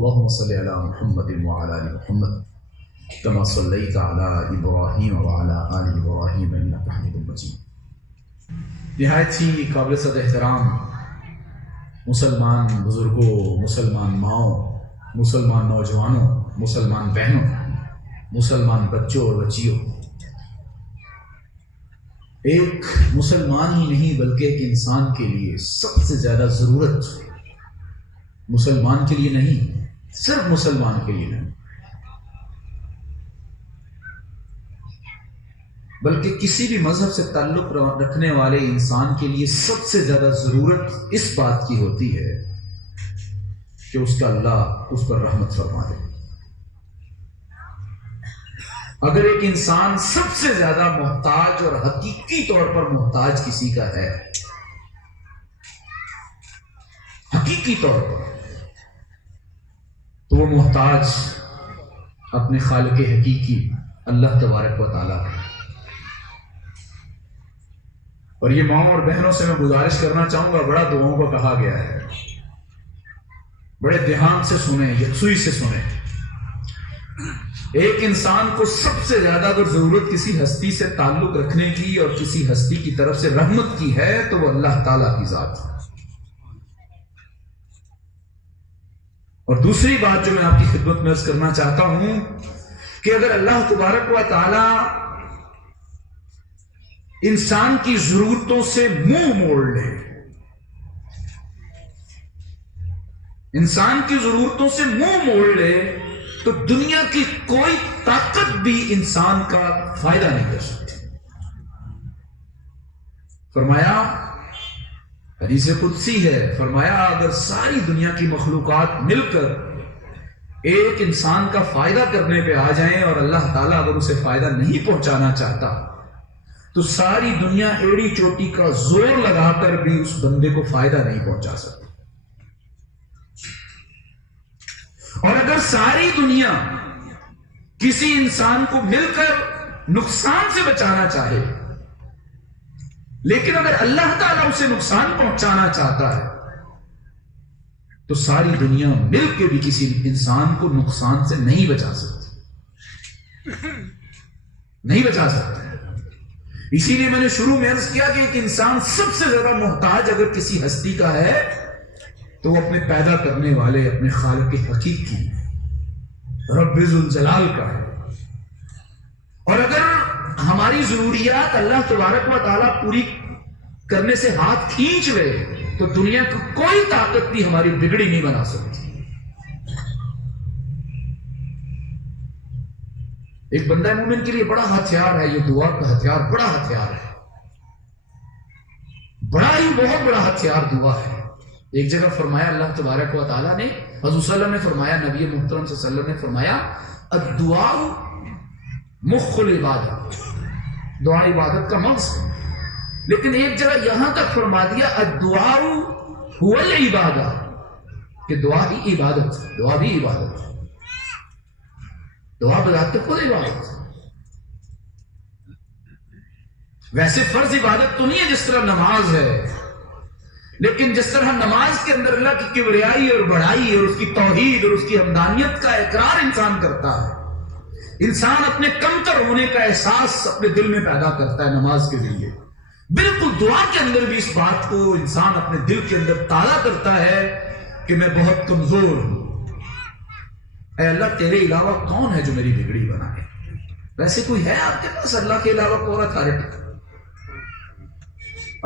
اللهم صل على محمد وعلى آل محمد كما صليت على ابراہیم وعلى آل ابراہیم انك حمید مجید۔ نہایت ہی قابل صد احترام مسلمان بزرگوں، مسلمان ماؤں، مسلمان نوجوانوں، مسلمان بہنوں، مسلمان بچوں اور بچیوں، ایک مسلمان ہی نہیں بلکہ ایک انسان کے لیے سب سے زیادہ ضرورت مسلمان کے لیے نہیں، صرف مسلمان کے لیے نہیں بلکہ کسی بھی مذہب سے تعلق رکھنے والے انسان کے لیے سب سے زیادہ ضرورت اس بات کی ہوتی ہے کہ اس کا اللہ اس پر رحمت فرما دے۔ اگر ایک انسان سب سے زیادہ محتاج اور حقیقی طور پر محتاج کسی کا ہے، حقیقی طور پر، تو وہ محتاج اپنے خالق حقیقی اللہ تبارک و تعالیٰ ہے۔ اور یہ ماؤں اور بہنوں سے میں گزارش کرنا چاہوں گا، بڑا دعاؤں کو کہا گیا ہے، بڑے دھیان سے سنیں، یکسوئی سے سنیں۔ ایک انسان کو سب سے زیادہ اگر ضرورت کسی ہستی سے تعلق رکھنے کی اور کسی ہستی کی طرف سے رحمت کی ہے تو وہ اللہ تعالیٰ کی ذات ہے۔ اور دوسری بات جو میں آپ کی خدمت میں عرض کرنا چاہتا ہوں کہ اگر اللہ تبارک و تعالی انسان کی ضرورتوں سے منہ موڑ لے، انسان کی ضرورتوں سے منہ موڑ لے، تو دنیا کی کوئی طاقت بھی انسان کا فائدہ نہیں کر سکتی۔ فرمایا، حدیث قدسی ہے، فرمایا اگر ساری دنیا کی مخلوقات مل کر ایک انسان کا فائدہ کرنے پہ آ جائیں اور اللہ تعالیٰ اگر اسے فائدہ نہیں پہنچانا چاہتا تو ساری دنیا ایڑی چوٹی کا زور لگا کر بھی اس بندے کو فائدہ نہیں پہنچا سکتی۔ اور اگر ساری دنیا کسی انسان کو مل کر نقصان سے بچانا چاہے، لیکن اگر اللہ تعالیٰ اسے نقصان پہنچانا چاہتا ہے تو ساری دنیا مل کے بھی کسی انسان کو نقصان سے نہیں بچا سکتی، نہیں بچا سکتے۔ اسی لیے میں نے شروع میں عرض کیا کہ ایک انسان سب سے زیادہ محتاج اگر کسی ہستی کا ہے تو وہ اپنے پیدا کرنے والے اپنے خالق حقیقی رب ذوالجلال کا ہے۔ اور اگر ہماری ضروریات اللہ تبارک و تعالیٰ پوری کرنے سے ہاتھ کھینچ لے تو دنیا کی کوئی طاقت بھی ہماری بگڑی نہیں بنا سکتی۔ ایک بندہ مومن کے لیے بڑا ہتھیار ہے یہ دعا کا ہتھیار، بڑا ہتھیار ہے، بڑا ہی بہت بڑا ہتھیار دعا ہے۔ ایک جگہ فرمایا اللہ تبارک و تعالیٰ نے، حضور صلی اللہ علیہ وسلم نے فرمایا، نبی محترم صلی اللہ علیہ وسلم نے فرمایا الدعاء مخ العبادہ، دعا عبادت کا مغز ہے۔ لیکن ایک جگہ یہاں تک فرما دیا الدعاء هو العبادہ، کہ دعا ہی عبادت ہے، دعا بھی عبادت ہے، دعا بذات خود عبادت ہے۔ ویسے فرض عبادت تو نہیں ہے جس طرح نماز ہے، لیکن جس طرح نماز کے اندر اللہ کی کبریائی اور بڑائی اور اس کی توحید اور اس کی حمدانیت کا اقرار انسان کرتا ہے، انسان اپنے کمتر ہونے کا احساس اپنے دل میں پیدا کرتا ہے نماز کے ذریعے، بالکل دعا کے اندر بھی اس بات کو انسان اپنے دل کے اندر تازہ کرتا ہے کہ میں بہت کمزور ہوں، اے اللہ تیرے علاوہ کون ہے جو میری بگڑی بنائے؟ ویسے کوئی ہے آپ کے پاس اللہ کے علاوہ کوئی اتھارٹی؟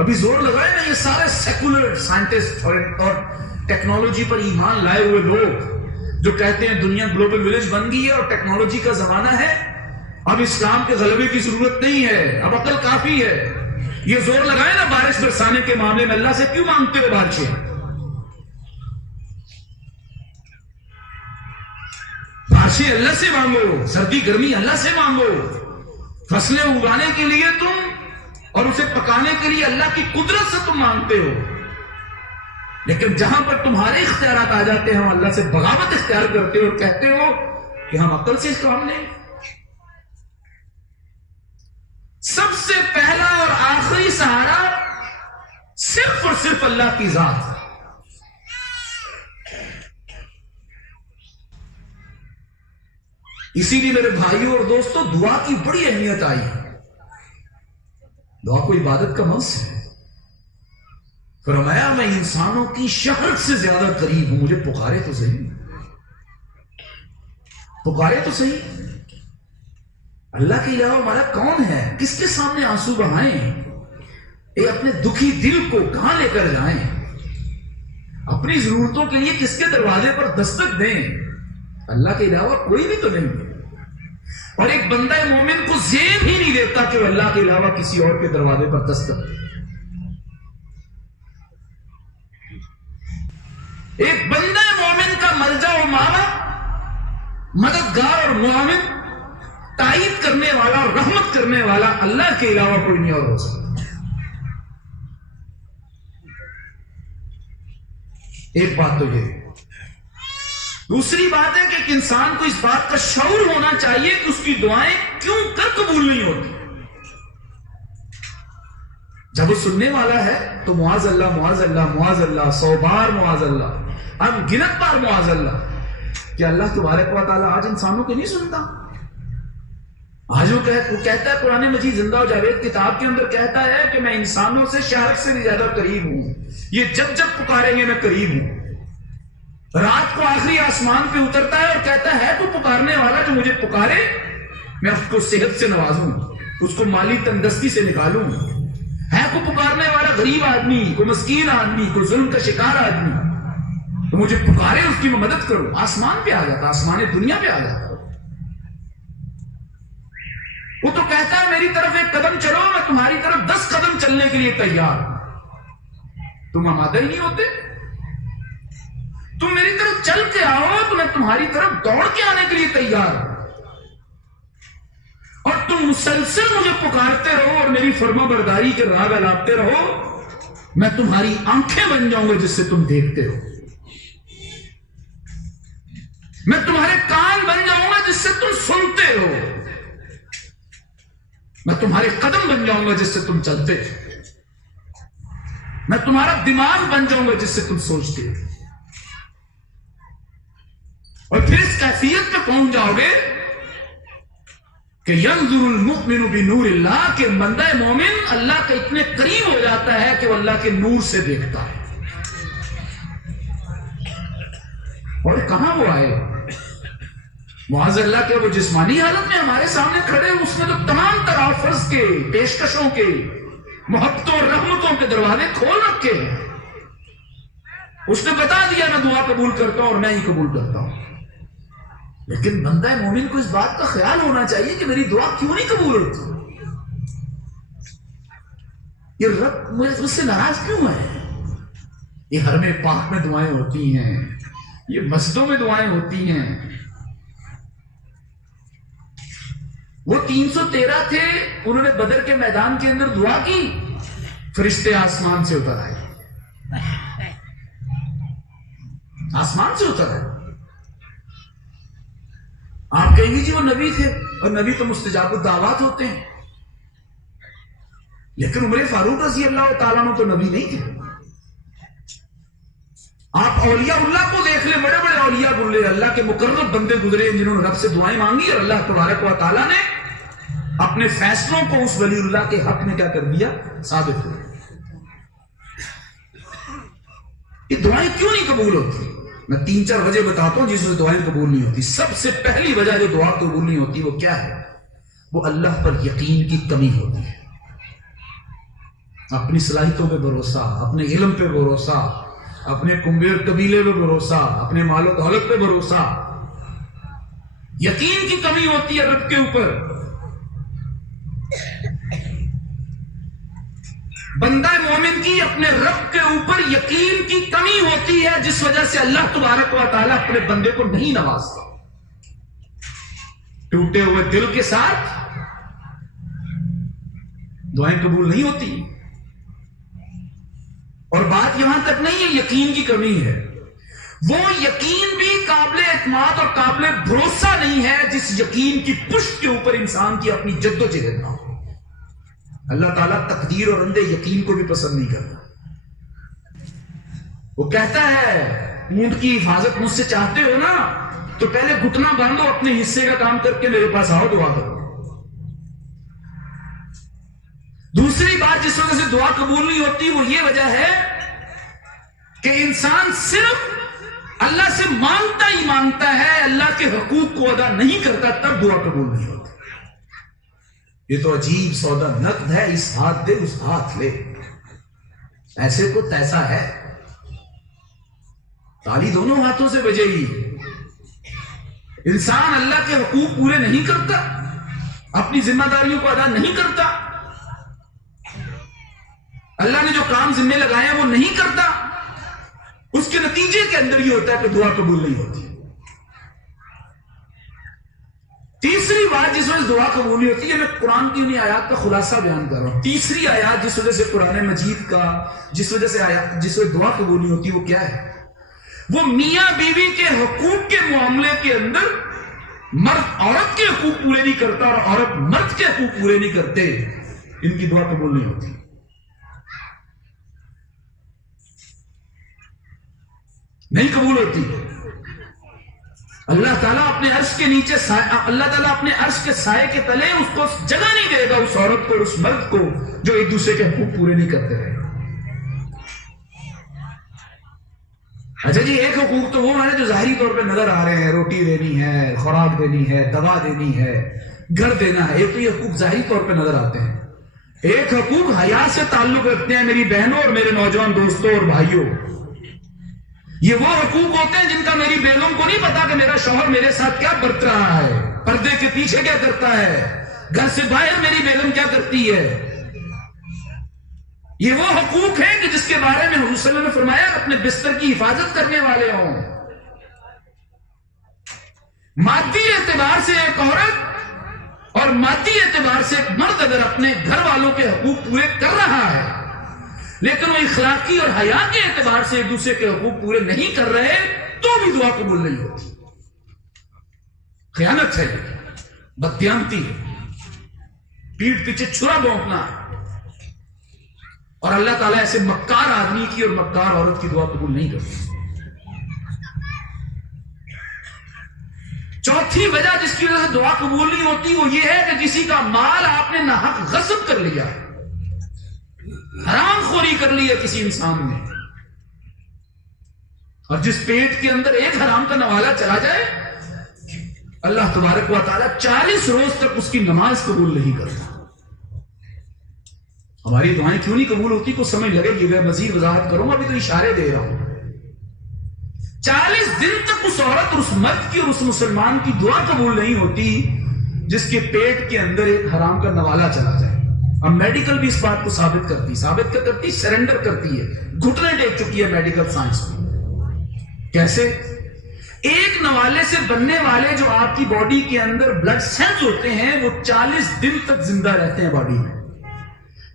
ابھی زور لگائے نا یہ سارے سیکولر سائنٹسٹ اور ٹیکنالوجی پر ایمان لائے ہوئے لوگ جو کہتے ہیں دنیا گلوبل ولیج بن گئی ہے اور ٹیکنالوجی کا زمانہ ہے، اب اسلام کے غلبے کی ضرورت نہیں ہے، اب عقل کافی ہے۔ یہ زور لگائے نا بارش برسانے کے معاملے میں، اللہ سے کیوں مانگتے ہو بارشیں؟ بارشیں اللہ سے مانگو، سردی گرمی اللہ سے مانگو، فصلیں اگانے کے لیے تم اور اسے پکانے کے لیے اللہ کی قدرت سے تم مانگتے ہو، لیکن جہاں پر تمہارے اختیارات آ جاتے ہیں اللہ سے بغاوت اختیار کرتے ہو اور کہتے ہو کہ ہم عقل سے اس کام لیں۔ سب سے پہلا اور آخری سہارا صرف اور صرف اللہ کی ذات ہے۔ اسی لیے میرے بھائیوں اور دوستوں دعا کی بڑی اہمیت آئی ہے. دعا کو عبادت کا منصب ہے. فرمایا میں انسانوں کی شہرت سے زیادہ قریب ہوں, مجھے پکارے تو صحیح, پکارے تو صحیح. اللہ کے علاوہ ہمارا کون ہے؟ کس کے سامنے آنسو بہائیں؟ اے اپنے دکھی دل کو کہاں لے کر جائیں؟ اپنی ضرورتوں کے لیے کس کے دروازے پر دستک دیں؟ اللہ کے علاوہ کوئی بھی تو نہیں ہے. اور ایک بندہ مومن کو زیب ہی نہیں دیتا کہ وہ اللہ کے علاوہ کسی اور کے دروازے پر دستک دے. ایک بندہ مومن کا ملجا و مالا, مددگار اور معاون, تائید کرنے والا, رحمت کرنے والا اللہ کے علاوہ کوئی نہیں اور ہو سکتا. ایک بات تو یہ. دوسری بات ہے کہ ایک انسان کو اس بات کا شعور ہونا چاہیے کہ اس کی دعائیں کیوں کر قبول نہیں ہوتی. جب وہ سننے والا ہے تو معاذ اللہ معاذ اللہ معاذ اللہ, 100 بار معاذ اللہ, ہم گنت بار معاذ اللہ, کہ اللہ تبارک و تعالیٰ آج انسانوں کے نہیں سنتا. آج وہ کہتا ہے قرآن مجید زندہ و جاوید کتاب کے اندر کہتا ہے کہ میں انسانوں سے شہر سے بھی زیادہ قریب ہوں. یہ جب جب پکاریں گے میں قریب ہوں. رات کو آخری آسمان پہ اترتا ہے اور کہتا ہے تو پکارنے والا جو مجھے پکارے میں اس کو صحت سے نوازوں, اس کو مالی تندرستی سے نکالوں. ہے کو پکارنے والا غریب آدمی, کو مسکین آدمی, کو ظلم کا شکار آدمی, تو مجھے پکارے اس کی میں مدد کروں. آسمان پہ آ جاتا, آسمان دنیا پہ آ جاتا. وہ تو کہتا ہے میری طرف 1 قدم چلو, میں تمہاری طرف 10 قدم چلنے کے لیے تیار. تم آمادہ ہی نہیں ہوتے. تم میری طرف چل کے آؤ تو میں تمہاری طرف دوڑ کے آنے کے لیے تیار ہوں. اور تم مسلسل مجھے پکارتے رہو اور میری فرما برداری کے راگ الاپتے رہو, میں تمہاری آنکھیں بن جاؤں گا جس سے تم دیکھتے ہو. میں تمہارے کان بن جاؤں گا جس سے تم سنتے ہو. میں تمہارے قدم بن جاؤں گا جس سے تم چلتے ہو. میں تمہارا دماغ بن جاؤں گا جس سے تم سوچتے ہو. اور پھر اس کیفیت پہ پہنچ جاؤ گے کہ ينظر المؤمن بنور اللہ, کہ بندہ مومن اللہ کے اتنے قریب ہو جاتا ہے کہ وہ اللہ کے نور سے دیکھتا ہے. اور کہاں وہ آئے معاذ اللہ کے وہ جسمانی حالت میں ہمارے سامنے کھڑے, اس نے تو تمام ترافظ کے, پیشکشوں کے, محبتوں اور رحمتوں کے دروازے کھول رکھے ہیں. اس نے بتا دیا میں دعا قبول کرتا ہوں اور میں ہی قبول کرتا ہوں. لیکن بندہ مومن کو اس بات کا خیال ہونا چاہیے کہ میری دعا کیوں نہیں قبول ہوتی. یہ رب مجھ سے ناراض کیوں ہے. یہ حرم پاک میں دعائیں ہوتی ہیں, یہ مسجدوں میں دعائیں ہوتی ہیں. وہ 313 تھے, انہوں نے بدر کے میدان کے اندر دعا کی, فرشتے آسمان سے اتر آئے, آسمان سے اتر آئے. آپ کہیں گے جی وہ نبی تھے, اور نبی تو مستجاب الدعوات ہوتے ہیں. لیکن عمر فاروق رضی اللہ تعالیٰ عنہ تو نبی نہیں تھے. آپ اولیاء اللہ کو دیکھ لیں, بڑے بڑے اولیاء گزرے, اللہ کے مقرب بندے گزرے جنہوں نے رب سے دعائیں مانگی اور اللہ تبارک و تعالیٰ نے اپنے فیصلوں کو اس ولی اللہ کے حق میں کیا کر دیا, ثابت ہوئے. یہ دعائیں کیوں نہیں قبول ہوتی؟ میں 3-4 وجہ بتاتا ہوں جس سے دعائیں قبول نہیں ہوتی. سب سے پہلی وجہ جو دعا قبول نہیں ہوتی وہ کیا ہے؟ وہ اللہ پر یقین کی کمی ہوتی ہے. اپنی صلاحیتوں پہ بھروسہ, اپنے علم پہ بھروسہ, اپنے کنبے قبیلے پہ بھروسہ, اپنے مال و دولت پہ بھروسہ. یقین کی کمی ہوتی ہے رب کے اوپر. بندہ مومن کی اپنے رب کے اوپر یقین کی کمی ہوتی ہے, جس وجہ سے اللہ تبارک و تعالیٰ اپنے بندے کو نہیں نوازتا. ٹوٹے ہوئے دل کے ساتھ دعائیں قبول نہیں ہوتی. اور بات یہاں تک نہیں ہے یقین کی کمی ہے, وہ یقین بھی قابل اعتماد اور قابل بھروسہ نہیں ہے جس یقین کی پشت کے اوپر انسان کی اپنی جد و جہد نہ ہو. اللہ تعالیٰ تقدیر اور اندھے یقین کو بھی پسند نہیں کرتا. وہ کہتا ہے اونٹ کی حفاظت مجھ سے چاہتے ہو نا تو پہلے گھٹنا باندھو، اپنے حصے کا کام کر کے میرے پاس آؤ، دعا کرو۔ دوسری بات جس وجہ سے دعا قبول نہیں ہوتی وہ یہ وجہ ہے کہ انسان صرف اللہ سے مانگتا ہی مانگتا ہے، اللہ کے حقوق کو ادا نہیں کرتا، تب دعا قبول نہیں ہوتی۔ یہ تو عجیب سودا، نقد ہے، اس ہاتھ دے اس ہاتھ لے، ایسے کو تیسا ہے، تالی دونوں ہاتھوں سے بجے گی۔ انسان اللہ کے حقوق پورے نہیں کرتا، اپنی ذمہ داریوں کو ادا نہیں کرتا، اللہ نے جو کام ذمہ لگایا وہ نہیں کرتا، اس کے نتیجے کے اندر یہ ہوتا ہے کہ دعا قبول نہیں ہوتی۔ تیسری بات جس وجہ سے دعا قبول نہیں ہوتی ہے، میں قرآن کی انہیں آیات کا خلاصہ بیان کر رہا ہوں۔ تیسری آیات جس وجہ سے قرآن مجید کا جس وجہ دعا قبول نہیں ہوتی وہ کیا ہے؟ وہ میاں بیوی کے حقوق کے معاملے کے اندر مرد عورت کے حقوق پورے نہیں کرتا اور عورت مرد کے حقوق پورے نہیں کرتے، ان کی دعا قبول نہیں ہوتی۔ نہیں قبول ہوتی۔ اللہ تعالیٰ اپنے عرش کے نیچے اللہ تعالیٰ اپنے عرش کے سائے کے تلے اس کو جگہ نہیں دے گا، اس عورت کو اور اس مرد کو جو ایک دوسرے کے حقوق پورے نہیں کرتے رہے۔ اچھا جی، ایک حقوق تو وہ ہے جو ظاہری طور پہ نظر آ رہے ہیں، روٹی دینی ہے، خوراک دینی ہے، دوا دینی ہے، گھر دینا ہے، ایک تو یہ حقوق ظاہری طور پہ نظر آتے ہیں۔ ایک حقوق حیا سے تعلق رکھتے ہیں میری بہنوں اور میرے نوجوان دوستوں اور بھائیوں، یہ وہ حقوق ہوتے ہیں جن کا میری بیگم کو نہیں پتا کہ میرا شوہر میرے ساتھ کیا برت رہا ہے، پردے کے پیچھے کیا کرتا ہے، گھر سے باہر میری بیگم کیا کرتی ہے۔ یہ وہ حقوق ہیں کہ جس کے بارے میں حضور صلی اللہ علیہ وسلم نے فرمایا اپنے بستر کی حفاظت کرنے والے ہوں۔ مادی اعتبار سے ایک عورت اور مادی اعتبار سے ایک مرد اگر اپنے گھر والوں کے حقوق پورے کر رہا ہے لیکن وہ اخلاقی اور حیا کے اعتبار سے ایک دوسرے کے حقوق پورے نہیں کر رہے تو بھی دعا قبول نہیں ہوتی۔ خیانت ہے، بددیانتی ہے، پیٹھ پیچھے چھرا بونکنا ہے، اور اللہ تعالیٰ ایسے مکار آدمی کی اور مکار عورت کی دعا قبول نہیں کرتی۔ چوتھی وجہ جس کی وجہ سے دعا قبول نہیں ہوتی وہ یہ ہے کہ کسی کا مال آپ نے ناحق غصب کر لیا، حرام خوری کر لی ہے کسی انسان نے، اور جس پیٹ کے اندر ایک حرام کا نوالا چلا جائے اللہ تبارک و تعالیٰ 40 روز تک اس کی نماز قبول نہیں کرتا۔ ہماری دعائیں کیوں نہیں قبول ہوتی کو سمجھ لگے گی، میں مزید وضاحت کروں گا، ابھی تو اشارے دے رہا ہوں۔ 40 دن تک اس عورت اور اس مرد کی اور اس مسلمان کی دعا قبول نہیں ہوتی جس کے پیٹ کے اندر ایک حرام کا نوالا چلا جائے۔ اب میڈیکل بھی اس بات کو ثابت کرتی سرنڈر کرتی ہے، گھٹنے ٹیک چکی ہے میڈیکل سائنس میں۔ کیسے؟ ایک نوالے سے بننے والے جو آپ کی باڈی کے اندر بلڈ سیلز ہوتے ہیں وہ 40 دن تک زندہ رہتے ہیں باڈی میں،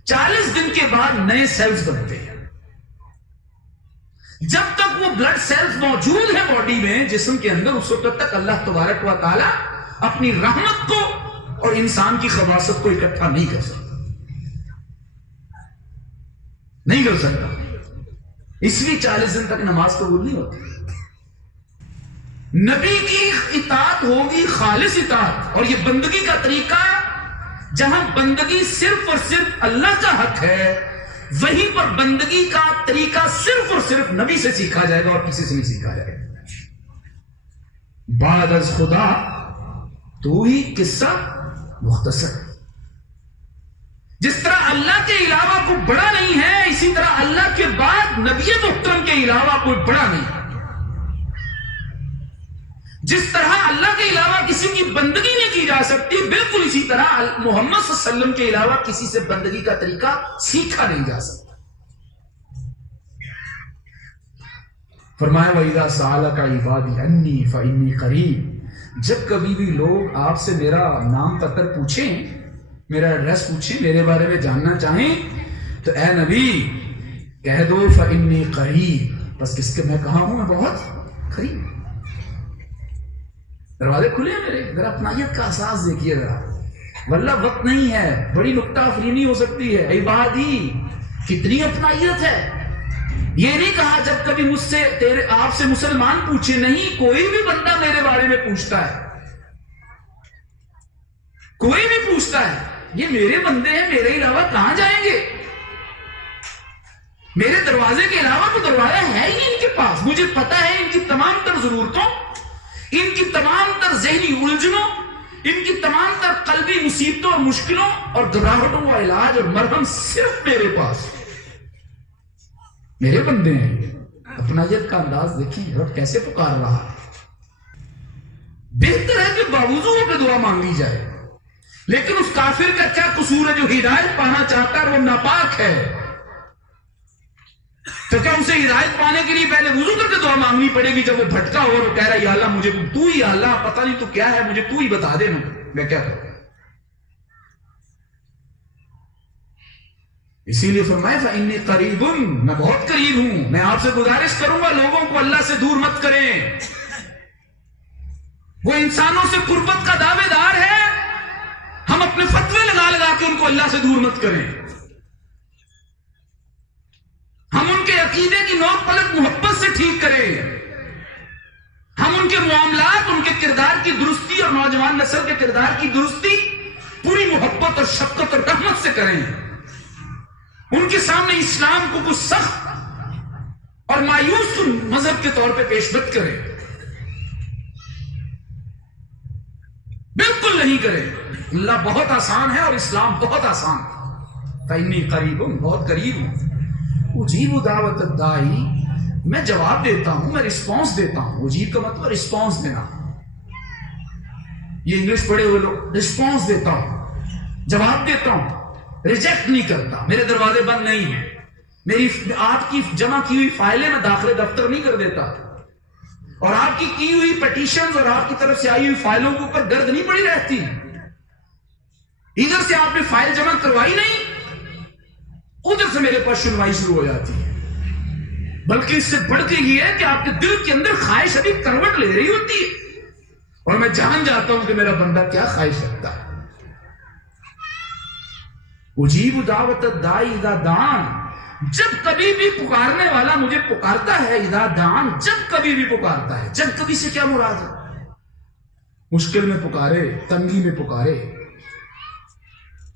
40 دن کے بعد نئے سیلز بنتے ہیں۔ جب تک وہ بلڈ سیلز موجود ہیں باڈی میں جسم کے اندر، اس وقت تک اللہ تبارک و تعالی اپنی رحمت کو اور انسان کی خباثت کو اکٹھا نہیں کر سکتا، نہیں کر سکتا۔ اس لیے 40 دن تک نماز قبول نہیں ہوتی۔ نبی کی اطاعت ہوگی خالص اطاعت، اور یہ بندگی کا طریقہ جہاں بندگی صرف اور صرف اللہ کا حق ہے وہیں پر بندگی کا طریقہ صرف اور صرف نبی سے سیکھا جائے گا اور کسی سے نہیں سیکھا جائے گا۔ بعد از خدا تو ہی قصہ مختصر۔ جس طرح اللہ کے علاوہ کوئی بڑا نہیں ہے اسی طرح اللہ کے بعد نبی محترم کے علاوہ کوئی بڑا نہیں ہے۔ جس طرح اللہ کے علاوہ کسی کی بندگی نہیں کی جا سکتی بالکل اسی طرح محمد صلی اللہ علیہ وسلم کے علاوہ کسی سے بندگی کا طریقہ سیکھا نہیں جا سکتا۔ فرمایا وَإِذَا سَأَلَكَ عِبَادِي عَنِّي فَإِنِّي قَرِيبٌ، جب کبھی بھی لوگ آپ سے میرا نام پتر پوچھیں، میرا ایڈریس پوچھیں، میرے بارے میں جاننا چاہیں تو اے نبی کہہ دو فَإِنِّي قَرِيبٌ، بس کس کے میں کہاں ہوں، میں بہت قریب۔ دروازے کھلے ہیں میرے، ذرا اپنائیت کا احساس دیکھیے ذرا، واللہ وقت نہیں ہے، بڑی نکتہ افرینی ہو سکتی ہے۔ عبادی کتنی اپنائیت ہے، یہ نہیں کہا جب کبھی مجھ سے آپ سے مسلمان پوچھے، نہیں، کوئی بھی بندہ میرے بارے میں پوچھتا ہے، کوئی بھی پوچھتا ہے، یہ میرے بندے ہیں، میرے علاوہ کہاں جائیں گے؟ میرے دروازے کے علاوہ تو دروازہ ہے ہی ان کے پاس. مجھے پتا ہے ان کی تمام تر ضرورتوں، ان کی تمام تر ذہنی الجھنوں، ان کی تمام تر قلبی مصیبتوں اور مشکلوں اور گھبراہٹوں کا علاج اور مرہم صرف میرے پاس. میرے بندے ہیں. اپنائیت کا انداز دیکھیں رب کیسے پکار رہا ہے. بہتر ہے کہ باوضو ہو کے دعا مانگ لی جائے، لیکن اس کافر کا کیا قصور ہے جو ہدایت پانا چاہتا ہے وہ ناپاک ہے؟ تو کیا اسے ہدایت پانے کے لیے پہلے وضو کر کے دعا مانگنی پڑے گی جب وہ بھٹکا ہو اور وہ کہہ رہا ہے یا اللہ مجھے تو ہی، یا اللہ پتہ نہیں تو کیا ہے، مجھے تو ہی بتا دے میں کیا کروں؟ اسی لیے فرمایا فإنی قریب، میں بہت قریب ہوں. میں آپ سے گزارش کروں گا لوگوں کو اللہ سے دور مت کریں. وہ انسانوں سے قربت کا دعوے دار ہے، ہم اپنے فتوے لگا لگا کے ان کو اللہ سے دور مت کریں. ہم ان کے عقیدے کی نوک پلک محبت سے ٹھیک کریں. ہم ان کے معاملات، ان کے کردار کی درستی اور نوجوان نسل کے کردار کی درستی پوری محبت اور شفقت اور رحمت سے کریں. ان کے سامنے اسلام کو کچھ سخت اور مایوس مذہب کے طور پہ پیش مت کریں، بالکل نہیں کریں. اللہ بہت آسان ہے اور اسلام بہت آسان ہے. فإنی قریب، بہت قریب ہوں. اجیب دعوت الداعی، میں جواب دیتا ہوں، میں رسپانس دیتا ہوں. اجیب کا مطلب رسپانس دینا. یہ انگلش پڑھے ہوئے لوگ، رسپانس دیتا ہوں، جواب دیتا ہوں، ریجیکٹ نہیں کرتا. میرے دروازے بند نہیں ہیں. میری آپ کی جمع کی ہوئی فائلیں میں داخلے دفتر نہیں کر دیتا، اور آپ کی ہوئی پٹیشنز اور آپ کی طرف سے آئی ہوئی فائلوں کے اوپر گرد نہیں پڑی رہتی. ادھر سے آپ نے فائل جمع کروائی نہیں، ادھر سے میرے پاس سنوائی شروع ہو جاتی ہے. بلکہ اس سے بڑھ کے یہ ہے کہ آپ کے دل کے اندر خواہش ابھی کروٹ لے رہی ہوتی ہے، اور میں جان جاتا ہوں کہ میرا بندہ کیا خواہش رکھتا ہے. اجیب دعوت الداعی اذا دعان، جب کبھی بھی پکارنے والا مجھے پکارتا ہے. اذا دعان، جب کبھی بھی پکارتا ہے. جب کبھی سے کیا مراد ہے؟ مشکل میں پکارے، تنگی میں پکارے،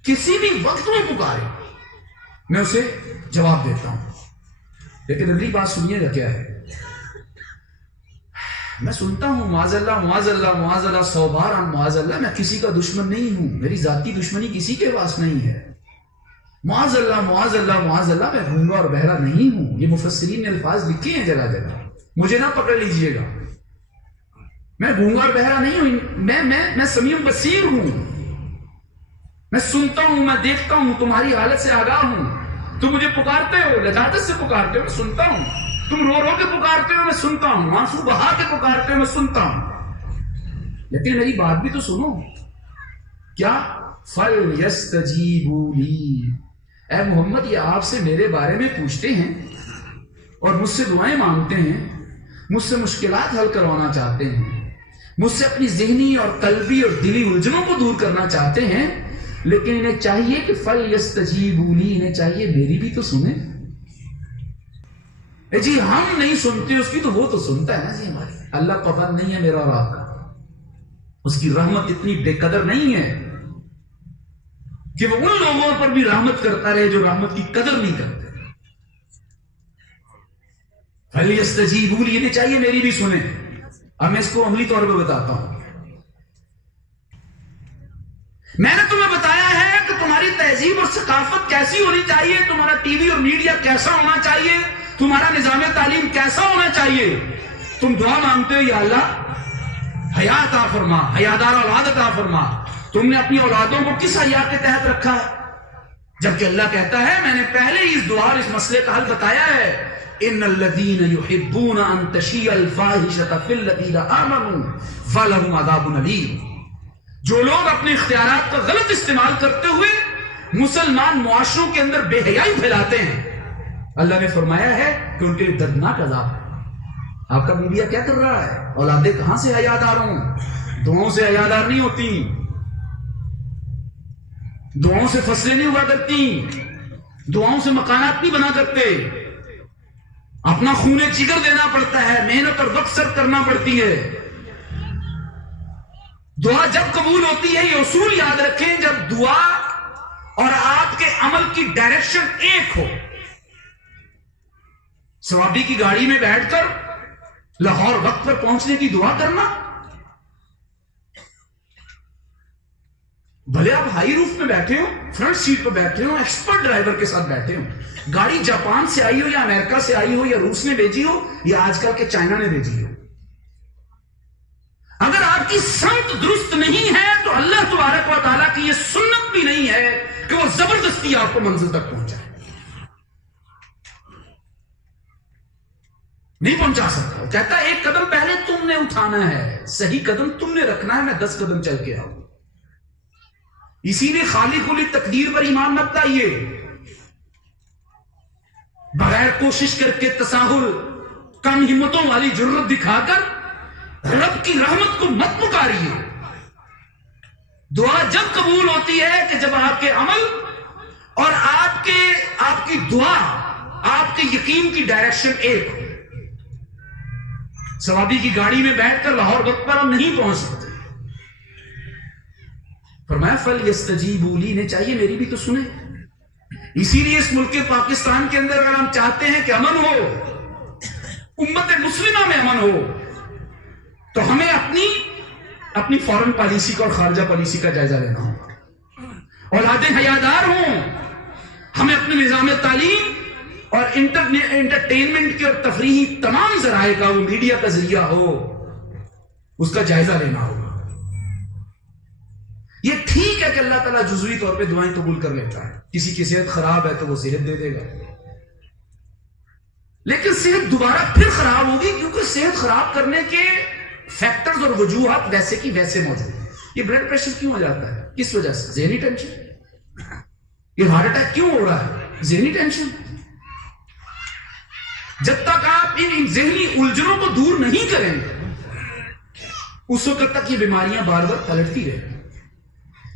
کسی بھی وقت میں پکارے، میں اسے جواب دیتا ہوں. لیکن اگلی بات سنیے گا کیا ہے. میں سنتا ہوں معاذ اللہ معاذ اللہ معاذ اللہ 100 بار معاذ اللہ، میں کسی کا دشمن نہیں ہوں، میری ذاتی دشمنی کسی کے پاس نہیں ہے. معاذ اللہ معاذ اللہ معاذ اللہ، میں گونگا اور بہرا نہیں ہوں. یہ مفسرین نے الفاظ لکھے ہیں جگہ جگہ، مجھے نہ پکڑ لیجئے گا. میں گونگا اور بہرا نہیں ہوں، میں سمیع بصیر ہوں. میں سنتا ہوں، میں دیکھتا ہوں، تمہاری حالت سے آگاہ ہوں. تم مجھے پکارتے ہو، لجاجت سے پکارتے ہو، میں سنتا ہوں. تم رو رو کے پکارتے ہو، میں سنتا ہوں. آنسو بہا کے پکارتے ہو، میں سنتا ہوں. لیکن میری بات بھی تو سنو. کیا فَلْيَسْتَجِيبُوا لِي، اے محمد یہ آپ سے میرے بارے میں پوچھتے ہیں اور مجھ سے دعائیں مانگتے ہیں، مجھ سے مشکلات حل کروانا چاہتے ہیں، مجھ سے اپنی ذہنی اور قلبی اور دلی الجھنوں کو دور کرنا چاہتے ہیں، لیکن انہیں چاہیے کہ فَلْيَسْتَجِيبُوا لِي، انہیں چاہیے میری بھی تو سنیں. جی ہم نہیں سنتے اس کی تو وہ تو سنتا ہے نا جی. ہماری اللہ پابند نہیں ہے میرا اور آپ کا. اس کی رحمت اتنی بے قدر نہیں ہے کہ وہ ان لوگوں پر بھی رحمت کرتا رہے جو رحمت کی قدر نہیں کرتے. فَلْيَسْتَجِيبُوا لِي، انہیں چاہیے میری بھی سنیں. اب میں اس کو عملی طور پہ بتاتا ہوں. میں نے تمہیں بتایا ہے کہ تمہاری تہذیب اور ثقافت کیسی ہونی چاہیے، تمہارا ٹی وی اور میڈیا کیسا ہونا چاہیے، تمہارا نظام تعلیم کیسا ہونا چاہیے. تم دعا مانگتے ہو یا اللہ حیا عطا فرما، حیادار اولاد عطا فرما. تم نے اپنی اولادوں کو کس حیا کے تحت رکھا ہے؟ جبکہ اللہ کہتا ہے، میں نے پہلے ہی اس دعا اور اس مسئلے کا حل بتایا ہے، ان الذین یحبون ان تشیع الفاحشۃ فی الذین آمنوا فلہم عذاب علیم. جو لوگ اپنے اختیارات کا غلط استعمال کرتے ہوئے مسلمان معاشروں کے اندر بے حیائی پھیلاتے ہیں، اللہ نے فرمایا ہے کہ ان کے لیے دردناک عذاب ہے. آپ کا میڈیا کیا کر رہا ہے؟ اولادیں کہاں سے حیادار ہوں؟ دعاؤں سے حیادار نہیں ہوتی، دعاؤں سے فصلیں نہیں ہوا کرتی، دعاؤں سے مکانات نہیں بنا کرتے. اپنا خون جگر دینا پڑتا ہے، محنت اور وقت صرف کرنا پڑتی ہے. دعا جب قبول ہوتی ہے، یہ اصول یاد رکھیں، جب دعا اور آپ کے عمل کی ڈائریکشن ایک ہو. ثوابی کی گاڑی میں بیٹھ کر لاہور وقت پر پہنچنے کی دعا کرنا، بھلے آپ ہائی روف میں بیٹھے ہو، فرنٹ سیٹ پہ بیٹھے ہو، ایکسپرٹ ڈرائیور کے ساتھ بیٹھے ہو، گاڑی جاپان سے آئی ہو یا امریکہ سے آئی ہو یا روس نے بھیجی ہو یا آج کل کے چائنا نے بھیجی ہو، اگر آپ کی سمت درست نہیں ہے تو اللہ تبارک و تعالیٰ کی یہ سنت بھی نہیں ہے کہ وہ زبردستی آپ کو منزل تک پہنچائے. نہیں پہنچا سکتا. وہ کہتا ہے ایک قدم پہلے تم نے اٹھانا ہے، صحیح قدم تم نے رکھنا ہے، میں 10 قدم چل کے آؤں. اسی لیے خالق کلی تقدیر پر ایمان مت لائیے، بغیر کوشش کر کے تساہل، کم ہمتوں والی جرت دکھا کر رب کی رحمت کو مت پکاریے. دعا جب قبول ہوتی ہے کہ جب آپ کے عمل اور آپ کی دعا، آپ کے یقین کی ڈائریکشن ایک ہو. ثوابی کی گاڑی میں بیٹھ کر لاہور وقت پر ہم نہیں پہنچ سکتے. فرمایا فَلْيَسْتَجِيبُوا لِي، نے چاہیے میری بھی تو سنیں. اسی لیے اس ملک پاکستان کے اندر اگر ہم چاہتے ہیں کہ امن ہو، امت مسلمہ میں امن ہو، تو ہمیں اپنی فورن پالیسی کا اور خارجہ پالیسی کا جائزہ لینا ہوگا. اولادیں حیادار ہوں، ہمیں اپنے نظام تعلیم اور انٹرٹینمنٹ کے اور تفریحی تمام ذرائع کا، وہ میڈیا کا ذریعہ ہو، اس کا جائزہ لینا ہوگا. یہ ٹھیک ہے کہ اللہ تعالیٰ جزوی طور پہ دعائیں قبول کر لیتا ہے، کسی کی صحت خراب ہے تو وہ صحت دے دے گا، لیکن صحت دوبارہ پھر خراب ہوگی، کیونکہ صحت خراب کرنے کے فیکٹرز اور وجوہات ویسے کی ویسے موجود ہیں. یہ بلڈ پریشر کیوں ہو جاتا ہے؟ کس وجہ سے؟ ذہنی ٹینشن. یہ ہارٹ اٹیک کیوں ہو رہا ہے؟ ذہنی ٹینشن. جب تک آپ ان ذہنی الجھنوں کو دور نہیں کریں گے، اس وقت تک یہ بیماریاں بار بار پلٹتی رہیں.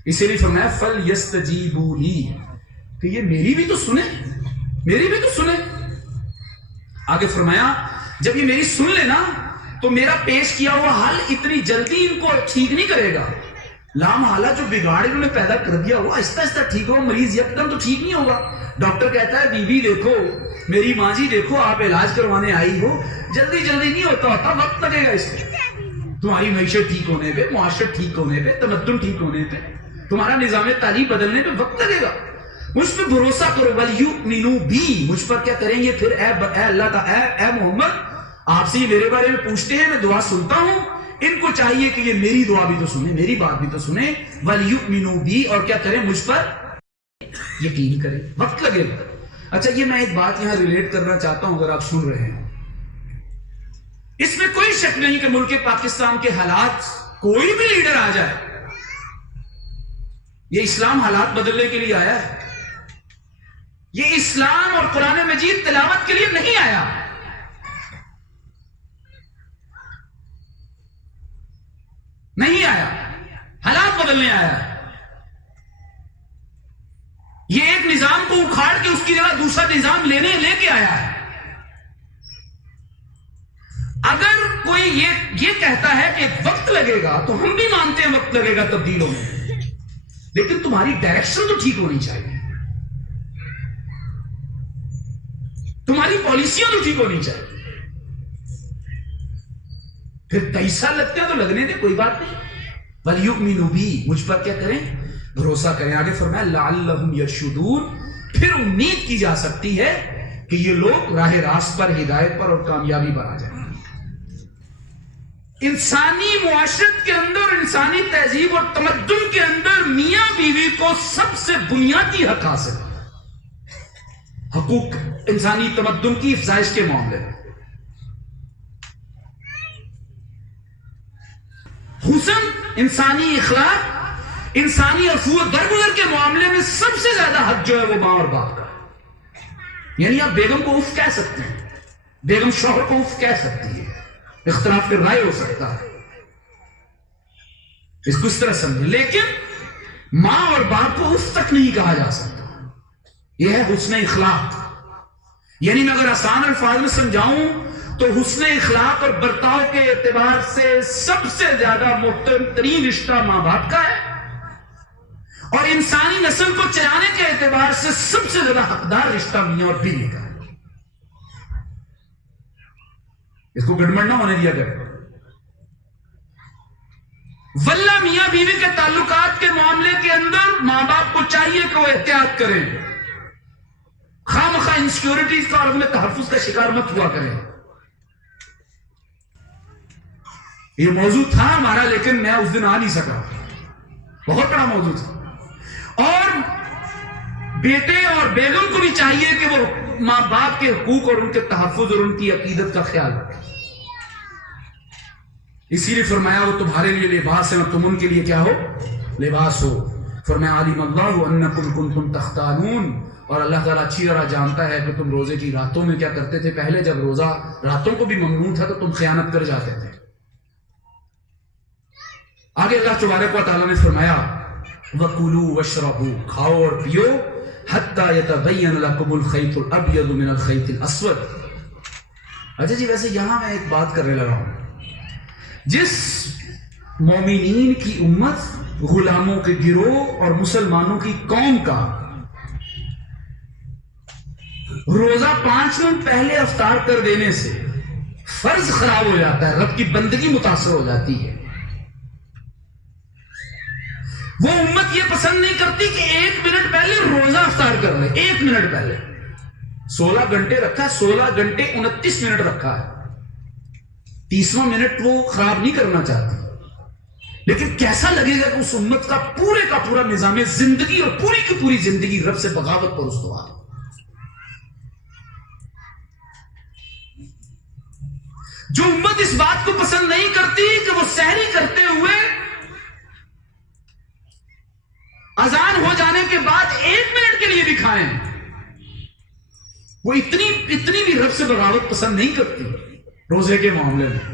اسی لیے فرمایا فَلْيَسْتَجِيبُوا لِي، کہ یہ میری بھی تو سنیں، میری بھی تو سنیں. آگے فرمایا جب یہ میری سن لینا تو میرا پیش کیا ہوا حل اتنی جلدی ان کو ٹھیک نہیں کرے گا. لام حالہ جو بگاڑ انہوں نے پیدا کر دیا ہوا آہستہ آہستہ ٹھیک ہو. مریض یکدم تو ٹھیک نہیں ہوگا. ڈاکٹر کہتا ہے بیوی دیکھو، میری ماں جی دیکھو، آپ علاج کروانے آئی ہو، جلدی نہیں ہوتا، وقت لگے گا اس میں. تمہاری معیشت ٹھیک ہونے پہ، معاشرت ٹھیک ہونے پہ، تمدن ٹھیک ہونے پہ، تمہارا نظام تعلیم بدلنے پہ وقت لگے گا. مجھ پہ بھروسہ کرو. وَلْيُؤْمِنُوا بِي، مجھ پر کیا کریں گے پھر؟ اے اللہ کا اے محمد، آپ سے میرے بارے میں پوچھتے ہیں، میں دعا سنتا ہوں، ان کو چاہیے کہ یہ میری دعا بھی تو سنیں، میری بات بھی تو سنیں. وَلْيُؤْمِنُوا بِي، اور کیا کریں؟ مجھ پر یقین کریں. وقت لگے گا. اچھا، یہ میں ایک بات یہاں ریلیٹ کرنا چاہتا ہوں، اگر آپ سن رہے ہیں. اس میں کوئی شک نہیں کہ ملک پاکستان کے حالات، کوئی بھی لیڈر آ جائے، یہ اسلام حالات بدلنے کے لیے آیا ہے. یہ اسلام اور قرآن مجید تلاوت کے لیے نہیں آیا. نہیں آیا، حالات بدلنے آیا ہے. یہ ایک نظام کو اکھاڑ کے اس کی جگہ دوسرا نظام لے کے آیا ہے. اگر کوئی یہ کہتا ہے کہ وقت لگے گا، تو ہم بھی مانتے ہیں وقت لگے گا تبدیل ہونے، لیکن تمہاری ڈائریکشن تو ٹھیک ہونی چاہیے، تمہاری پالیسیاں تو ٹھیک ہونی چاہیے. پھر 23 سال لگتے ہیں تو لگنے دیں، کوئی بات نہیں. وَلْيُؤْمِنُوا بِي، مجھ پر کیا کریں؟ بھروسہ کریں. آگے فرمایا لَعَلَّهُمْ يَرْشُدُونَ، پھر امید کی جا سکتی ہے کہ یہ لوگ راہ راست پر، ہدایت پر اور کامیابی پر آ جائیں. انسانی معاشرت کے اندر، انسانی تہذیب اور تمدن کے اندر میاں بیوی کو سب سے بنیادی حق حاصل ہے، حقوق انسانی تمدن کی افزائش کے معاملے میں. حسن، انسانی اخلاق، انسانی عفو و درگزر کے معاملے میں سب سے زیادہ حق جو ہے وہ ماں اور باپ کا ہے. یعنی آپ بیگم کو اف کہہ سکتے ہیں، بیگم شوہر کو اف کہہ سکتی ہے، اختلاف پھر رائے ہو سکتا ہے، اس کو اس طرح سمجھیں، لیکن ماں اور باپ کو اف تک نہیں کہا جا سکتا. یہ ہے حسن اخلاق. یعنی میں اگر آسان الفاظ میں سمجھاؤں تو حسن اخلاق اور برتاؤ کے اعتبار سے سب سے زیادہ محترم ترین رشتہ ماں باپ کا ہے، اور انسانی نسل کو چلانے کے اعتبار سے سب سے زیادہ حقدار رشتہ میاں اور بیوی کا ہے۔ اس کو گڑبڑ نہ ہونے دیا کرے۔ واللہ میاں بیوی کے تعلقات کے معاملے کے اندر ماں باپ کو چاہیے کہ وہ احتیاط کریں، خواہ مخواہ انسیکیورٹیز کا اور اپنے تحفظ کا شکار مت ہوا کریں۔ یہ موضوع تھا ہمارا، لیکن میں اس دن آ نہیں سکا، بہت بڑا موضوع تھا۔ اور بیٹے اور بیگم کو بھی چاہیے کہ وہ ماں باپ کے حقوق اور ان کے تحفظ اور ان کی عقیدت کا خیال رکھیں۔ اسی لیے فرمایا وہ تمہارے لیے لباس ہے اور تم ان کے لیے کیا ہو؟ لباس ہو۔ فرمایا علم اللہ انکم کنتم تختانون، اور اللہ تعالیٰ اچھی طرح جانتا ہے کہ تم روزے کی راتوں میں کیا کرتے تھے۔ پہلے جب روزہ راتوں کو بھی ممنوع تھا تو تم خیانت کر جاتے تھے۔ آگے اللہ تبارک و تعالیٰ نے فرمایا وَكُلُوا وَاشْرَبُوا، کھاؤ اور پیو، حَتَّى يَتَبَيَّنَ لَكُمُ الْخَيْطُ الْأَبْيَضُ مِنَ الْخَيْطِ الْأَسْوَدِ۔ اچھا جی، ویسے یہاں میں ایک بات کرنے لگا ہوں، جس مومنین کی امت، غلاموں کے گروہ اور مسلمانوں کی قوم کا روزہ 5 منٹ پہلے افطار کر دینے سے فرض خراب ہو جاتا ہے، رب کی بندگی متاثر ہو جاتی ہے، وہ امت یہ پسند نہیں کرتی کہ 1 منٹ پہلے روزہ افطار کر لے۔ 1 منٹ پہلے 16 گھنٹے رکھا ہے، 16 گھنٹے 29 منٹ رکھا ہے، 30واں منٹ وہ خراب نہیں کرنا چاہتی، لیکن کیسا لگے گا کہ اس امت کا پورا نظام زندگی اور پوری کی پوری زندگی رب سے بغاوت پر استوار۔ جو امت اس بات کو پسند نہیں کرتی کہ وہ سحری کرتے ہوئے اذان ہو جانے کے بعد 1 منٹ کے لیے بھی کھائیں، وہ اتنی بھی رب سے بغاوت پسند نہیں کرتی روزے کے معاملے میں۔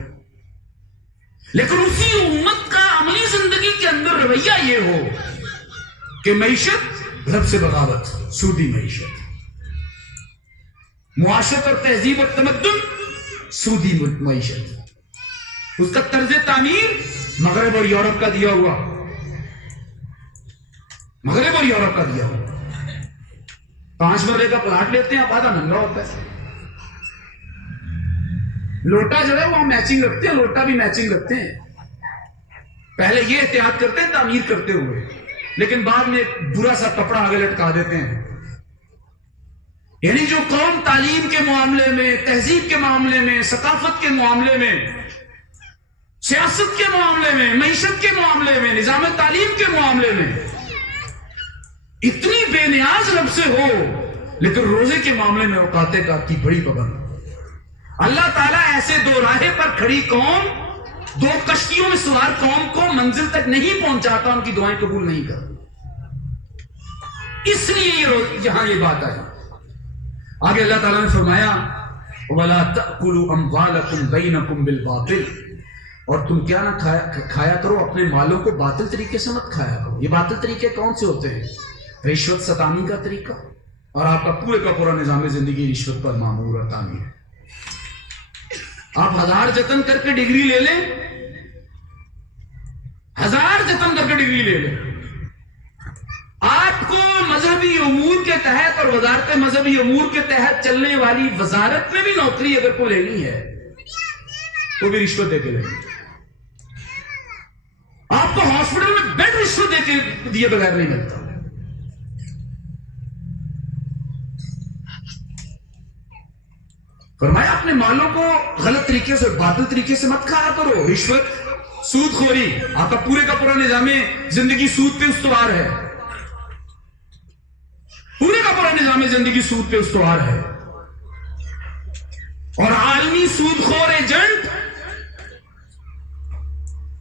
لیکن اسی امت کا عملی زندگی کے اندر رویہ یہ ہو کہ معیشت رب سے بغاوت، سودی معیشت، معاشرت اور تہذیب اور تمدن سودی معیشت، اس کا طرز تعمیر مغرب اور یورپ کا دیا ہوا، مغرب اور یورپ کا دیا ہوا۔ 5 مرلے کا پلاٹ لیتے ہیں، اب آدھا ننگا ہوتا ہے، لوٹا جو ہے وہ میچنگ رکھتے ہیں، لوٹا بھی میچنگ رکھتے ہیں، پہلے یہ احتیاط کرتے ہیں تعمیر کرتے ہوئے، لیکن بعد میں برا سا کپڑا آگے لٹکا دیتے ہیں۔ یعنی جو قوم تعلیم کے معاملے میں، تہذیب کے معاملے میں، ثقافت کے معاملے میں، سیاست کے معاملے میں، معیشت کے معاملے میں، نظام تعلیم کے معاملے میں اتنی بے نیاز رب سے ہو، لیکن روزے کے معاملے میں اوقات کا کی بڑی پابند۔ اللہ تعالیٰ ایسے 2 راہیں پر کھڑی قوم، 2 کشتیوں میں سوار قوم کو منزل تک نہیں پہنچاتا، ان کی دعائیں قبول نہیں کرتا۔ اس لیے یہاں یہ بات آئی۔ آگے اللہ تعالیٰ نے فرمایا وَلَا تَأْكُلُوا أَمْوَالَكُمْ بَيْنَكُمْ بِالْبَاطِلِ، اور تم کیا نہ کھایا کرو اپنے مالوں کو باطل طریقے سے مت کھایا کرو۔ یہ باطل طریقے کون سے ہوتے ہیں؟ رشوت ستانی کا طریقہ، اور آپ کا پورا نظام زندگی رشوت پر معمور اور تعمیر ہے۔ آپ 1000 جتن کر کے ڈگری لے لیں، 1000 جتن کر کے ڈگری لے لیں، آپ کو مذہبی امور کے تحت اور وزارت مذہبی امور کے تحت چلنے والی وزارت میں بھی نوکری اگر کو لینی ہے تو بھی رشوت دے کے لینی، آپ کو ہاسپٹل میں بیڈ رشوت دے کے دیے بغیر نہیں ملتا۔ فرمایا اپنے مالوں کو غلط طریقے سے، باطل طریقے سے مت کھایا کرو۔ رشوت، سود خوری، آپ کا پورا نظام زندگی سود پہ استوار ہے، پورا نظام زندگی سود پہ استوار ہے، اور عالمی سود خور ایجنٹ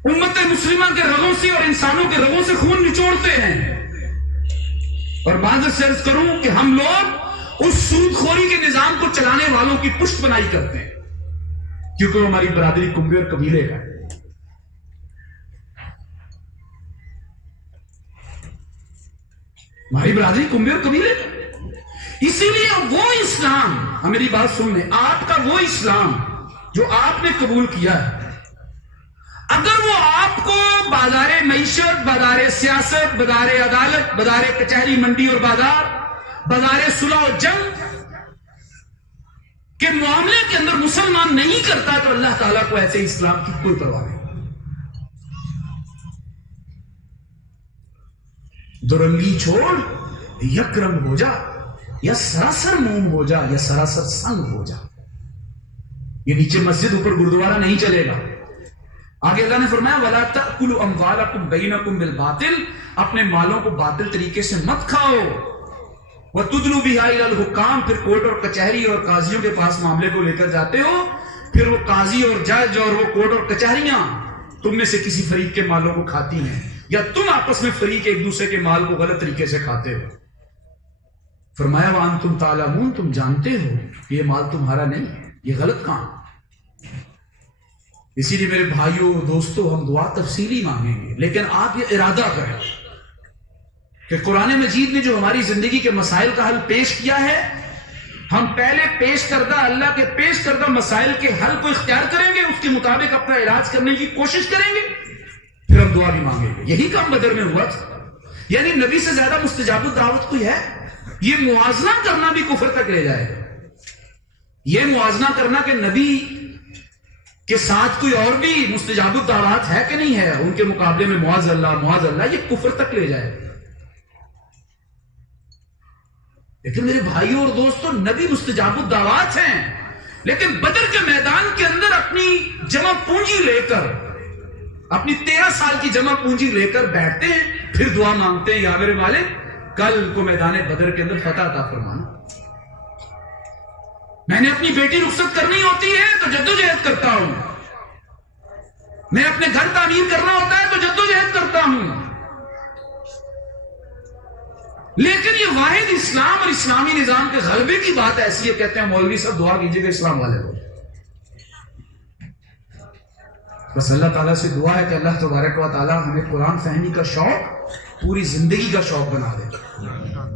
امت مسلمہ کے رگوں سے اور انسانوں کے رگوں سے خون نچوڑتے ہیں۔ اور معذرت سے عرض کروں کہ ہم لوگ اس سود خوری کے نظام کو چلانے والوں کی پشت بنائی کرتے ہیں، کیونکہ وہ ہماری برادری کنبے اور قبیلے کا ہے۔ ہماری برادری کنبے اور قبیلے کا، اسی لیے وہ اسلام، میری بات سن لیں، آپ کا وہ اسلام جو آپ نے قبول کیا ہے، اگر وہ آپ کو بازار معیشت، بازار سیاست، بازار عدالت، بازار کچہری منڈی اور بازار، بازار صلح و جنگ کے معاملے کے اندر مسلمان نہیں کرتا تو اللہ تعالیٰ کو ایسے اسلام کی کوئی پرواہ نہیں۔ دو رنگی چھوڑ، یک رنگ ہو جا، یا سراسر موم ہو جا یا سراسر سنگ ہو جا۔ یہ نیچے مسجد اوپر گردوارہ نہیں چلے گا۔ آگے اللہ نے فرمایا وَلَا تَأْكُلُوا أَمْوَالَكُمْ بَيْنَكُمْ بِالْبَاطِلِ، اپنے مالوں کو باطل طریقے سے مت کھاؤ۔ وَتُدْلُوا بِهَا إِلَى الْحُكَامِ، پھر کورٹ اور کچہری اور قاضیوں کے پاس معاملے کو لے کر جاتے ہو، پھر وہ قاضی اور جج اور وہ کورٹ اور کچہریاں تم میں سے کسی فریق کے مالوں کو کھاتی ہیں، یا تم آپس میں فریق ایک دوسرے کے مال کو غلط طریقے سے کھاتے ہو۔ فرمایا وَأَنْتُمْ تَعْلَمُونَ، تم جانتے ہو کہ یہ مال تمہارا نہیں ہے، یہ غلط کام۔ اسی لیے میرے بھائیوں دوستوں، ہم دعا تفصیلی مانگیں گے، لیکن آپ یہ ارادہ کریں کہ قرآن مجید نے جو ہماری زندگی کے مسائل کا حل پیش کیا ہے، ہم پہلے پیش کردہ اللہ کے پیش کردہ مسائل کے حل کو اختیار کریں گے، اس کے مطابق اپنا علاج کرنے کی کوشش کریں گے، پھر ہم دعا بھی مانگیں گے۔ یہی کام بدر میں ہوا تھا۔ یعنی نبی سے زیادہ مستجاب الدعوت کوئی ہے؟ یہ موازنہ کرنا بھی کفر تک لے جائے گا۔ یہ موازنہ کرنا کہ نبی کے ساتھ کوئی اور بھی مستجاب الدعوات ہے کہ نہیں ہے، ان کے مقابلے میں معاذ اللہ، یہ کفر تک لے جائے گا۔ لیکن میرے بھائیوں اور دوستوں، نبی مستجاب الدعوات ہیں، لیکن بدر کے میدان کے اندر اپنی جمع پونجی لے کر، اپنی 13 سال کی جمع پونجی لے کر بیٹھتے ہیں، پھر دعا مانگتے ہیں یا میرے مالک کل کو میدان بدر کے اندر فتح عطا فرمانا۔ میں نے اپنی بیٹی رخصت کرنی ہوتی ہے تو جدوجہد کرتا ہوں، میں اپنے گھر تعمیر کرنا ہوتا ہے تو جدوجہد کرتا ہوں، لیکن یہ واحد اسلام اور اسلامی نظام کے غلبے کی بات ایسی ہے، کہتے ہیں مولوی صاحب دعا کیجیے گا اسلام والے کو۔ بس اللہ تعالیٰ سے دعا ہے کہ اللہ تبارک و تعالیٰ ہمیں قرآن فہمی کا شوق پوری زندگی کا شوق بنا دے۔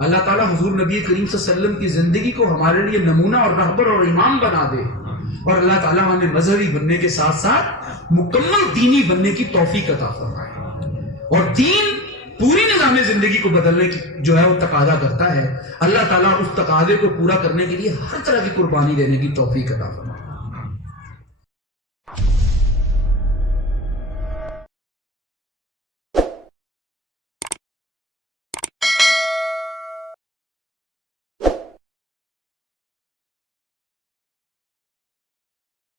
اللہ تعالیٰ حضور نبی کریم صلی اللہ علیہ وسلم کی زندگی کو ہمارے لیے نمونہ اور رہبر اور امام بنا دے، اور اللہ تعالیٰ ہمیں مذہبی بننے کے ساتھ ساتھ مکمل دینی بننے کی توفیق عطا فرمائے۔ اور دین پوری نظام زندگی کو بدلنے کی جو ہے وہ تقاضا کرتا ہے، اللہ تعالیٰ اس تقاضے کو پورا کرنے کے لیے ہر طرح کی قربانی دینے کی توفیق عطا فرمائے۔